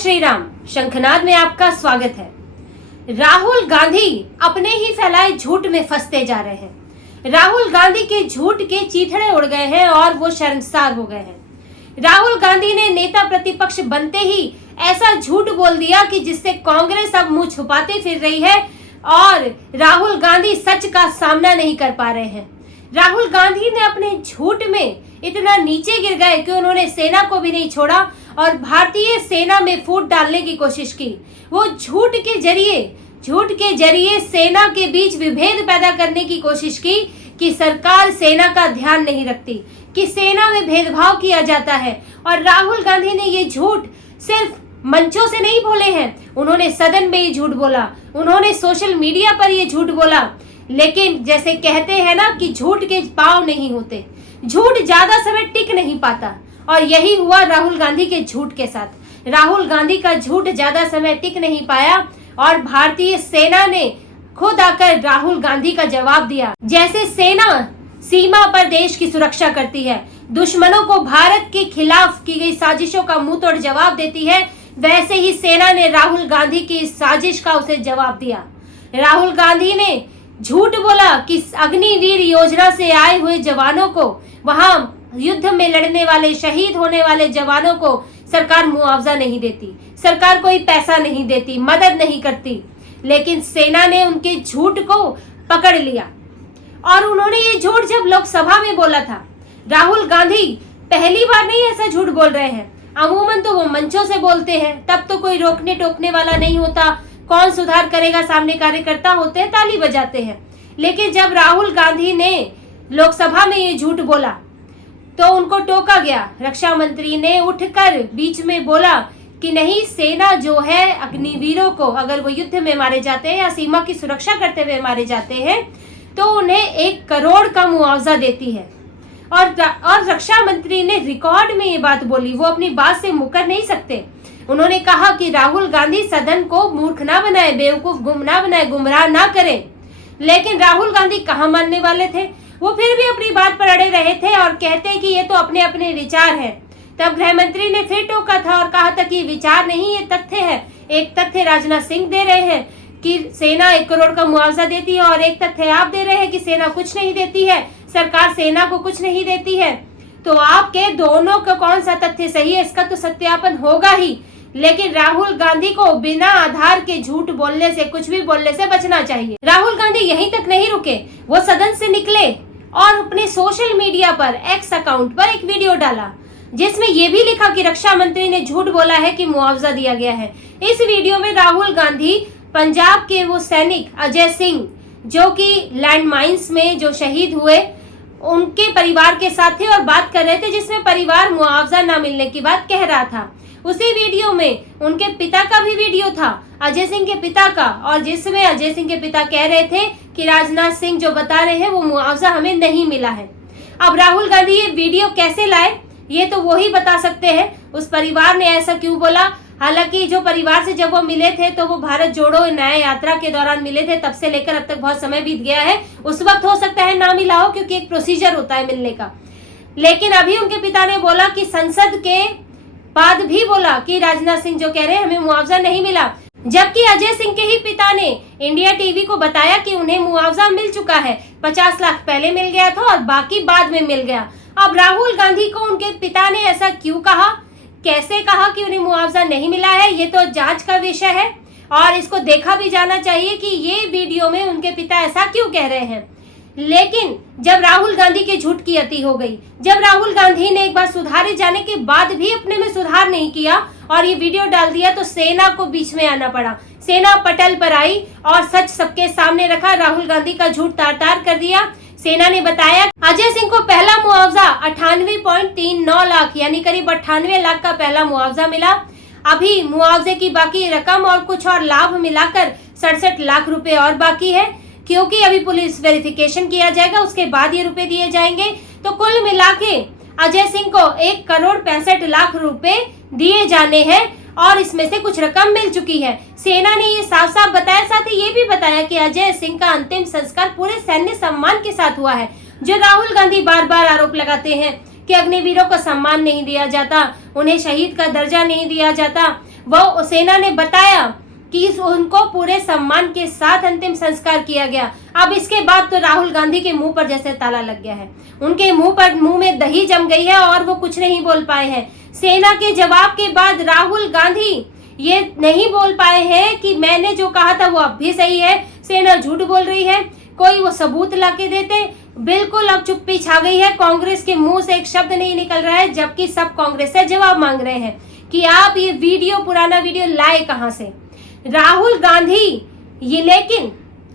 श्री राम। शंखनाद में आपका स्वागत है। राहुल गांधी अपने ही फैलाए झूठ में फंसते जा रहे हैं। राहुल गांधी के झूठ के चीथड़े उड़ गए हैं और वो शर्मसार हो गए हैं। राहुल गांधी ने नेता प्रतिपक्ष बनते ही ऐसा झूठ बोल दिया कि जिससे कांग्रेस अब मुंह छुपाती फिर रही है और राहुल गांधी सच का सामना नहीं कर पा रहे हैं। राहुल गांधी ने अपने झूठ में इतना नीचे गिर गए कि उन्होंने सेना को भी नहीं छोड़ा और भारतीय सेना में फूट डालने की कोशिश की। वो झूठ के जरिए सेना के बीच विभेद पैदा करने की कोशिश की कि सरकार सेना का ध्यान नहीं रखती, कि सेना में भेदभाव किया जाता है। और राहुल गांधी ने ये झूठ सिर्फ मंचों से नहीं बोले हैं, उन्होंने सदन में ये झूठ बोला, उन्होंने सोशल मीडिया पर ये झूठ बोला। लेकिन जैसे कहते हैं ना कि झूठ के पांव नहीं होते, झूठ ज्यादा समय टिक नहीं पाता और यही हुआ राहुल गांधी के झूठ के साथ। राहुल गांधी का झूठ ज्यादा समय टिक नहीं पाया और भारतीय सेना ने खुद आकर राहुल गांधी का जवाब दिया। जैसे सेना सीमा पर देश की सुरक्षा करती है, दुश्मनों को भारत के खिलाफ की गई साजिशों का मुंह तोड़ जवाब देती है, वैसे ही सेना ने राहुल गांधी की इस साजिश का उसे जवाब दिया। राहुल गांधी ने झूठ बोला कि अग्निवीर योजना से आए हुए जवानों को, वहां युद्ध में लड़ने वाले शहीद होने वाले जवानों को सरकार मुआवजा नहीं देती, सरकार कोई पैसा नहीं देती, मदद नहीं करती। लेकिन सेना ने उनके झूठ को पकड़ लिया और उन्होंने ये झूठ जब लोकसभा में बोला था। राहुल गांधी पहली बार नहीं ऐसा झूठ बोल रहे हैं, अमूमन तो वो मंचों से बोलते हैं, तब तो कोई रोकने टोकने वाला नहीं होता, कौन सुधार करेगा, सामने कार्यकर्ता होते हैं, ताली बजाते हैं। लेकिन जब राहुल गांधी ने लोकसभा में ये झूठ बोला तो उनको टोका गया। रक्षा मंत्री ने उठकर बीच में बोला कि नहीं, सेना जो है अग्निवीरों को अगर वो युद्ध में मारे जाते हैं या सीमा की सुरक्षा करते हुए मारे जाते हैं तो उन्हें 1 करोड़ का मुआवजा देती है। और रक्षा मंत्री ने रिकॉर्ड में ये बात बोली, वो अपनी बात से मुकर नहीं सकते। उन्होंने कहा कि राहुल गांधी सदन को मूर्ख ना बनाए, बेवकूफ ना बनाए, गुमराह ना करें। लेकिन राहुल गांधी कहाँ मानने वाले थे, वो फिर भी अपनी बात पर अड़े रहे थे और कहते कि ये तो अपने अपने विचार हैं। तब गृह मंत्री ने फिर टोका था और कहा था कि विचार नहीं, ये तथ्य है। एक तथ्य राजनाथ सिंह दे रहे हैं कि सेना 1 करोड़ का मुआवजा देती है और एक तथ्य आप दे रहे हैं कि सेना कुछ नहीं देती है, सरकार सेना को कुछ नहीं देती है। तो आपके दोनों का कौन सा तथ्य सही है, इसका तो सत्यापन होगा ही। लेकिन राहुल गांधी को बिना आधार के झूठ बोलने से, कुछ भी बोलने से बचना चाहिए। राहुल गांधी यहीं तक नहीं रुके, वो सदन से निकले और अपने सोशल मीडिया पर एक्स अकाउंट पर एक वीडियो डाला जिसमें ये भी लिखा कि रक्षा मंत्री ने झूठ बोला है कि मुआवजा दिया गया है। इस वीडियो में राहुल गांधी पंजाब के वो सैनिक अजय सिंह जो कि लैंडमाइंस में जो शहीद हुए उनके परिवार के साथ थे और बात कर रहे थे, जिसमें परिवार मुआवजा न मिलने की बात कह रहा था। उसी वीडियो में उनके पिता का भी वीडियो था, अजय सिंह के पिता का, और जिसमें अजय सिंह के पिता कह रहे थे कि राजनाथ सिंह जो बता रहे हैं वो मुआवजा हमें नहीं मिला है। अब राहुल गांधी ये वीडियो कैसे लाए ये तो वो ही बता सकते हैं, उस परिवार ने ऐसा क्यों बोला। हालांकि जो परिवार से जब वो मिले थे तो वो भारत जोड़ो न्याय यात्रा के दौरान मिले थे, तब से लेकर अब तक बहुत समय बीत गया है। उस वक्त हो सकता है ना मिला हो क्योंकि एक प्रोसीजर होता है मिलने का। लेकिन अभी उनके पिता ने बोला कि संसद के बाद भी बोला कि राजनाथ सिंह जो कह रहे हैं हमें मुआवजा नहीं मिला, जबकि अजय सिंह के ही पिता ने इंडिया टीवी को बताया कि उन्हें मुआवजा मिल चुका है। 50 लाख पहले मिल गया था और बाकी बाद में मिल गया। अब राहुल गांधी को उनके पिता ने ऐसा क्यों कहा, कैसे कहा कि उन्हें मुआवजा नहीं मिला है, ये तो जांच का विषय है और इसको देखा भी जाना चाहिए कि ये वीडियो में उनके पिता ऐसा क्यों कह रहे हैं। लेकिन जब राहुल गांधी के झूठ की अति हो गई, जब राहुल गांधी ने एक बार सुधारे जाने के बाद भी अपने में सुधार नहीं किया और ये वीडियो डाल दिया तो सेना को बीच में आना पड़ा। सेना पटल पर आई और सच सबके सामने रखा, राहुल गांधी का झूठ तार तार कर दिया। सेना ने बताया अजय सिंह को पहला मुआवजा 98.39 लाख यानी करीब 98 लाख का पहला मुआवजा मिला। अभी मुआवजे की बाकी रकम और कुछ और लाभ मिलाकर 67 लाख रुपए और बाकी है, क्योंकि अभी पुलिस वेरिफिकेशन किया जाएगा, उसके बाद ये रुपए दिए जाएंगे। तो कुल मिला के अजय सिंह को 1 करोड़ 65 लाख रुपए दिए जाने हैं और इसमें से कुछ रकम मिल चुकी है। सेना ने ये साफ साफ बताया, साथ ही ये भी बताया कि अजय सिंह का अंतिम संस्कार पूरे सैन्य सम्मान के साथ हुआ है। जो राहुल गांधी बार बार आरोप लगाते हैं कि अग्निवीरों को सम्मान नहीं दिया जाता, उन्हें शहीद का दर्जा नहीं दिया जाता, वो सेना ने बताया कि उनको पूरे सम्मान के साथ अंतिम संस्कार किया गया। अब इसके बाद तो राहुल गांधी के मुंह पर जैसे ताला लग गया है, उनके मुंह में दही जम गई है और वो कुछ नहीं बोल पाए हैं। सेना के जवाब के बाद राहुल गांधी ये नहीं बोल पाए हैं कि मैंने जो कहा था वो अब भी सही है, सेना झूठ बोल रही है, कोई वो सबूत लाके देते। बिल्कुल अब चुप्पी छा गई है, कांग्रेस के मुंह से एक शब्द नहीं निकल रहा है, जबकि सब कांग्रेस से जवाब मांग रहे हैं कि आप ये पुराना वीडियो लाए कहां से। राहुल गांधी ये लेकिन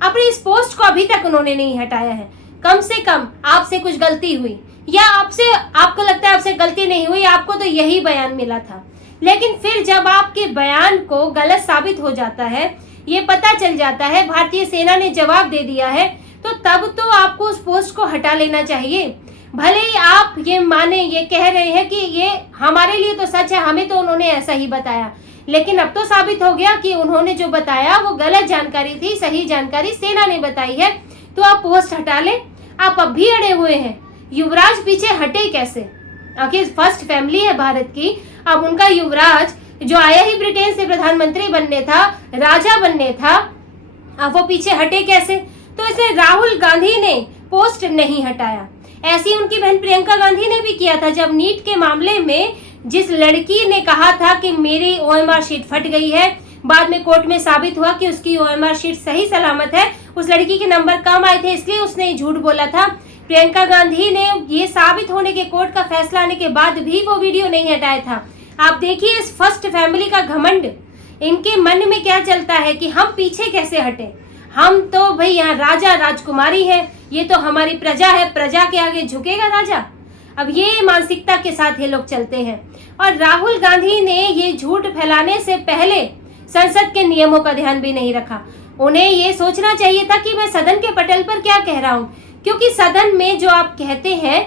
अपनी इस पोस्ट को अभी तक उन्होंने नहीं हटाया है। कम से कम आपसे कुछ गलती हुई या आपको लगता है आपसे गलती नहीं हुई, आपको तो यही बयान मिला था। लेकिन फिर जब आपके बयान को गलत साबित हो जाता है, ये पता चल जाता है, भारतीय सेना ने जवाब दे दिया है, तो तब तो आपको उस पोस्ट को हटा लेना चाहिए। भले ही आप ये माने, ये कह रहे हैं कि ये हमारे लिए तो सच है, हमें तो उन्होंने ऐसा ही बताया, लेकिन अब तो साबित हो गया कि उन्होंने जो बताया वो गलत जानकारी थी, सही जानकारी सेना ने बताई है, तो आप पोस्ट हटा ले। आप अब भी अड़े हुए हैं, युवराज पीछे हटे कैसे? आखिर फर्स्ट फैमिली है भारत की, अब उनका युवराज जो आया ही ब्रिटेन से प्रधानमंत्री बनने था, राजा बनने था, अब वो पीछे हटे कैसे? तो इसे राहुल गांधी ने पोस्ट नहीं हटाया। ऐसी उनकी बहन प्रियंका गांधी ने भी किया था, जब नीट के मामले में जिस लड़की ने कहा था कि मेरी OMR शीट फट गई है, बाद में कोर्ट में साबित हुआ कि उसकी OMR शीट सही सलामत है, उस लड़की के नंबर कम आए थे इसलिए उसने झूठ बोला था। प्रियंका गांधी ने ये साबित होने के, कोर्ट का फैसला आने के बाद भी वो वीडियो नहीं हटाया था। आप देखिए इस फर्स्ट फैमिली का घमंड, इनके मन में क्या चलता है कि हम पीछे कैसे हटे, हम तो भाई यहाँ राजा राजकुमारी है, ये तो हमारी प्रजा है, प्रजा के आगे झुकेगा राजा। अब ये मानसिकता के साथ ये लोग चलते हैं। और राहुल गांधी ने ये झूठ फैलाने से पहले संसद के नियमों का ध्यान भी नहीं रखा। उन्हें ये सोचना चाहिए था कि मैं सदन के पटल पर क्या कह रहा हूँ, क्योंकि सदन में जो आप कहते हैं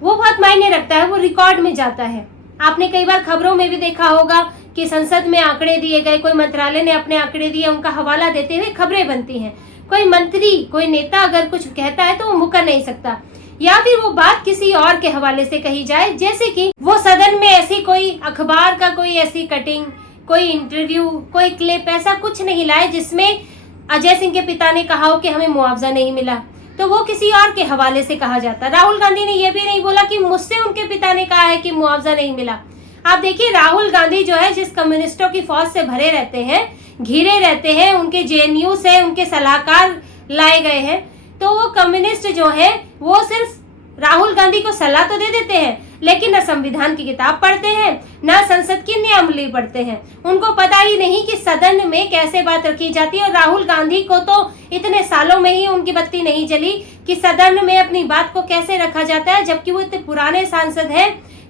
वो बहुत मायने रखता है, वो रिकॉर्ड में जाता है। आपने कई बार खबरों में भी देखा होगा कि संसद में आंकड़े दिए गए, कोई मंत्रालय ने अपने आंकड़े दिए, उनका हवाला देते हुए खबरें बनती हैं। कोई मंत्री, कोई नेता अगर कुछ कहता है तो वो मुकर नहीं सकता, या फिर वो बात किसी और के हवाले से कही जाए, जैसे कि वो सदन में ऐसी कोई अखबार का कोई ऐसी कटिंग, कोई इंटरव्यू, कोई क्लिप ऐसा कुछ नहीं लाए जिसमें अजय सिंह के पिता ने कहा हो कि हमें मुआवजा नहीं मिला, तो वो किसी और के हवाले से कहा जाता। राहुल गांधी ने यह भी नहीं बोला कि मुझसे उनके पिता ने कहा है कि मुआवजा नहीं मिला। आप देखिए राहुल गांधी जो है, जिस कम्युनिस्टों की फौज से भरे रहते हैं, घिरे रहते हैं, उनके JNU से उनके सलाहकार लाए गए हैं, तो वो कम्युनिस्ट जो है वो सिर्फ राहुल गांधी को सलाह तो दे देते हैं, लेकिन न संविधान की किताब पढ़ते हैं, न संसद की नियमावली पढ़ते हैं। उनको पता ही नहीं कि सदन में कैसे बात रखी जाती है। और राहुल गांधी को तो इतने सालों में ही उनकी बत्ती नहीं जली कि सदन में अपनी बात को कैसे रखा जाता है, जबकि वो इतने पुराने सांसद हैं,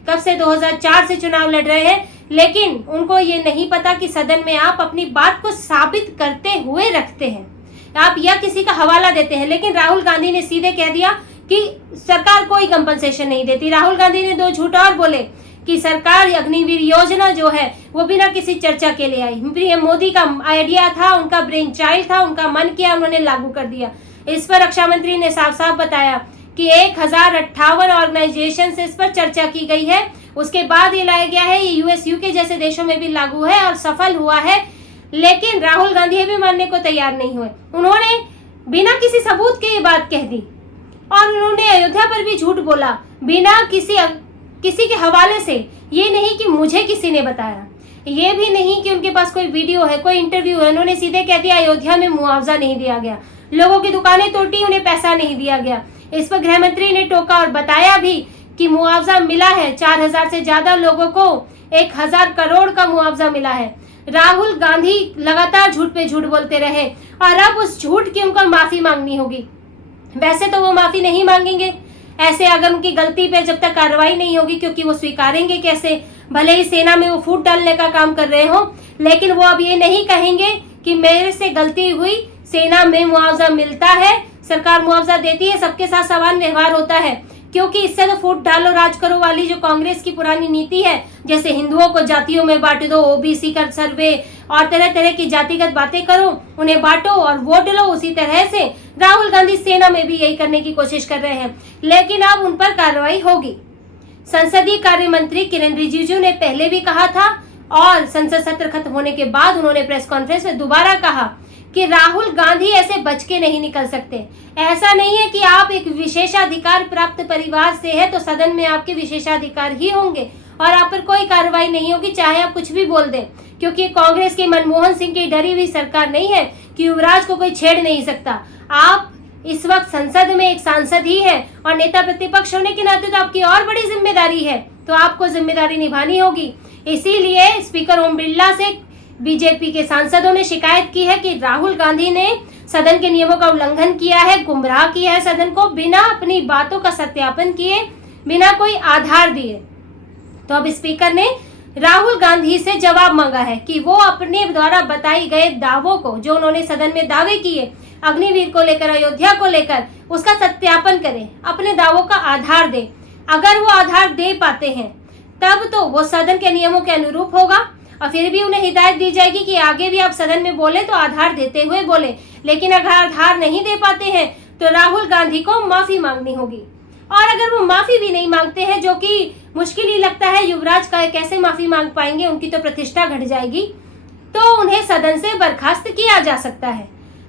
कब से 2004 से चुनाव लड़ रहे हैं, लेकिन उनको ये नहीं पता कि सदन में आप अपनी बात को साबित करते हुए रखते हैं, आप या किसी का हवाला देते हैं। लेकिन राहुल गांधी ने सीधे कह दिया कि सरकार कोई कंपनसेशन नहीं देती। राहुल गांधी ने दो झूठ और बोले कि सरकार अग्निवीर योजना जो है वो बिना किसी चर्चा के लिए आई, पीएम मोदी का आइडिया था, उनका ब्रेन चाइल्ड था, उनका मन किया, उन्होंने लागू कर दिया। इस पर रक्षा मंत्री ने साफ साफ बताया कि 1058 ऑर्गेनाइजेशन से इस पर चर्चा की गई है, उसके बाद ये लाया गया है, ये US UK जैसे देशों में भी लागू है और सफल हुआ है। लेकिन राहुल गांधी ये भी मानने को तैयार नहीं हुए, उन्होंने बिना किसी सबूत के ये बात कह दी और उन्होंने अयोध्या पर भी झूठ बोला बिना किसी के हवाले से। ये नहीं कि मुझे किसी ने बताया, ये भी नहीं कि उनके पास कोई वीडियो है, कोई इंटरव्यू है, उन्होंने सीधे कह दिया अयोध्या में मुआवजा नहीं दिया गया, लोगों की दुकानें तोड़ी, उन्हें पैसा नहीं दिया गया। इस पर गृह मंत्री ने टोका और बताया भी कि मुआवजा मिला है, 4000 से ज्यादा लोगों को 1000 करोड़ का मुआवजा मिला है। राहुल गांधी लगातार झूठ पे झूठ बोलते रहे और अब उस झूठ की उनको माफी मांगनी होगी। वैसे तो वो माफी नहीं मांगेंगे ऐसे, अगर उनकी गलती पे जब तक कार्रवाई नहीं होगी, क्योंकि वो स्वीकारेंगे कैसे, भले ही सेना में वो फूट डालने का काम कर रहे हो, लेकिन वो अब ये नहीं कहेंगे कि मेरे से गलती हुई, सेना में मुआवजा मिलता है, सरकार मुआवजा देती है, सबके साथ समान व्यवहार होता है। क्योंकि इससे तो फूट डालो राज करो वाली जो कांग्रेस की पुरानी नीति है, जैसे हिंदुओं को जातियों में बांट दो, OBC का सर्वे और तरह तरह की जातिगत बातें करो, उन्हें बांटो और वोट लो, उसी तरह से राहुल गांधी सेना में भी यही करने की कोशिश कर रहे हैं। लेकिन अब उन पर कार्रवाई होगी। संसदीय कार्य मंत्री किरेन रिजिजू ने पहले भी कहा था और संसद सत्र खत्म होने के बाद उन्होंने प्रेस कॉन्फ्रेंस में दोबारा कहा कि राहुल गांधी ऐसे बच के नहीं निकल सकते। ऐसा नहीं है कि आप एक विशेषाधिकार प्राप्त परिवार से है तो सदन में आपके विशेषाधिकार ही होंगे और आप पर कोई कार्रवाई नहीं होगी, चाहे आप कुछ भी बोल दें, क्योंकि कांग्रेस की मनमोहन सिंह की डरी हुई सरकार नहीं है कि युवराज को कोई छेड़ नहीं सकता। आप इस वक्त संसद में एक सांसद ही है और नेता प्रतिपक्ष होने के नाते तो आपकी और बड़ी जिम्मेदारी है, तो आपको जिम्मेदारी निभानी होगी। इसीलिए स्पीकर ओम बिरला से बीजेपी के सांसदों ने शिकायत की है कि राहुल गांधी ने सदन के नियमों का उल्लंघन किया है, गुमराह किया है सदन को, बिना अपनी बातों का सत्यापन किए, बिना कोई आधार दिए। तो अब स्पीकर ने राहुल गांधी से जवाब मांगा है कि वो अपने द्वारा बताई गए दावों को, जो उन्होंने सदन में दावे किए अग्निवीर को लेकर, अयोध्या को लेकर, उसका सत्यापन करें, अपने दावों का आधार दे। अगर वो आधार दे पाते हैं तब तो वो सदन के नियमों के अनुरूप होगा और फिर भी उन्हें हिदायत दी जाएगी कि आगे भी आप सदन में बोले तो आधार देते हुए बोले। लेकिन अगर आधार नहीं दे पाते हैं तो राहुल गांधी को माफी मांगनी होगी। और अगर वो माफी भी नहीं मांगते हैं, जो कि मुश्किल ही लगता है, युवराज का कैसे माफी मांग पाएंगे, उनकी तो प्रतिष्ठा घट जाएगी, तो उन्हें सदन से बर्खास्त किया जा सकता है।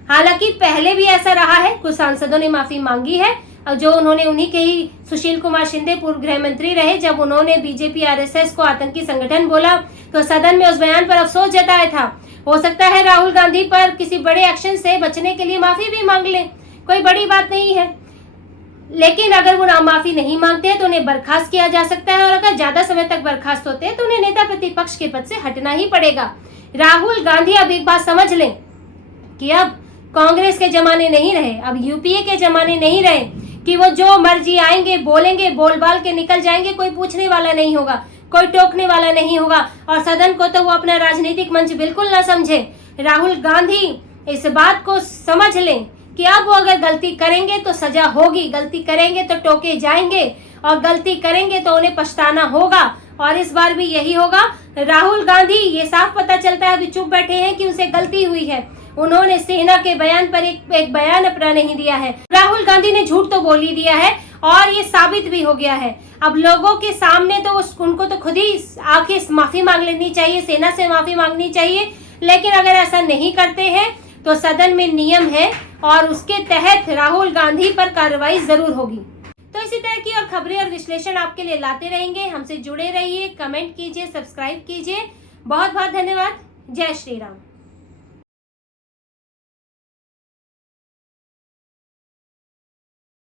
हालांकि पहले भी ऐसा रहा है, कुछ सांसदों ने माफी मांगी है, जो उन्होंने उन्हीं के ही सुशील कुमार शिंदे पूर्व गृह मंत्री रहे, जब उन्होंने बीजेपी आरएसएस को आतंकी संगठन बोला तो सदन में उस बयान पर अफसोस जताया था। हो सकता है राहुल गांधी पर किसी बड़े एक्शन से बचने के लिए माफी भी मांग ले, कोई बड़ी बात नहीं है। लेकिन अगर वो माफी नहीं मांगते हैं तो उन्हें बर्खास्त किया जा सकता है, और अगर ज्यादा समय तक बर्खास्त होते हैं तो उन्हें नेता प्रतिपक्ष के पद से हटना ही पड़ेगा। राहुल गांधी अब एक बात समझ लें कि अब कांग्रेस के जमाने नहीं रहे, अब यूपीए के जमाने नहीं रहे कि वो जो मर्जी आएंगे, बोलेंगे, बोल बाल के निकल जाएंगे, कोई पूछने वाला नहीं होगा, कोई टोकने वाला नहीं होगा, और सदन को तो वो अपना राजनीतिक मंच बिल्कुल ना समझे। राहुल गांधी इस बात को समझ लें कि अब वो अगर गलती करेंगे तो सजा होगी, गलती करेंगे तो टोके जाएंगे, और गलती करेंगे तो उन्हें पछताना होगा, और इस बार भी यही होगा। राहुल गांधी, ये साफ पता चलता है, अभी चुप बैठे हैं कि उनसे गलती हुई है। उन्होंने सेना के बयान पर एक बयान अपना नहीं दिया है। राहुल गांधी ने झूठ तो बोल ही दिया है और ये साबित भी हो गया है। अब लोगों के सामने तो उनको तो खुद ही आके माफी मांग लेनी चाहिए, सेना से माफी मांगनी चाहिए। लेकिन अगर ऐसा नहीं करते हैं तो सदन में नियम है और उसके तहत राहुल गांधी पर कार्रवाई जरूर होगी। तो इसी तरह की और खबरें और विश्लेषण आपके लिए लाते रहेंगे। हमसे जुड़े रहिए, कमेंट कीजिए, सब्सक्राइब कीजिए। बहुत बहुत धन्यवाद। जय श्री राम।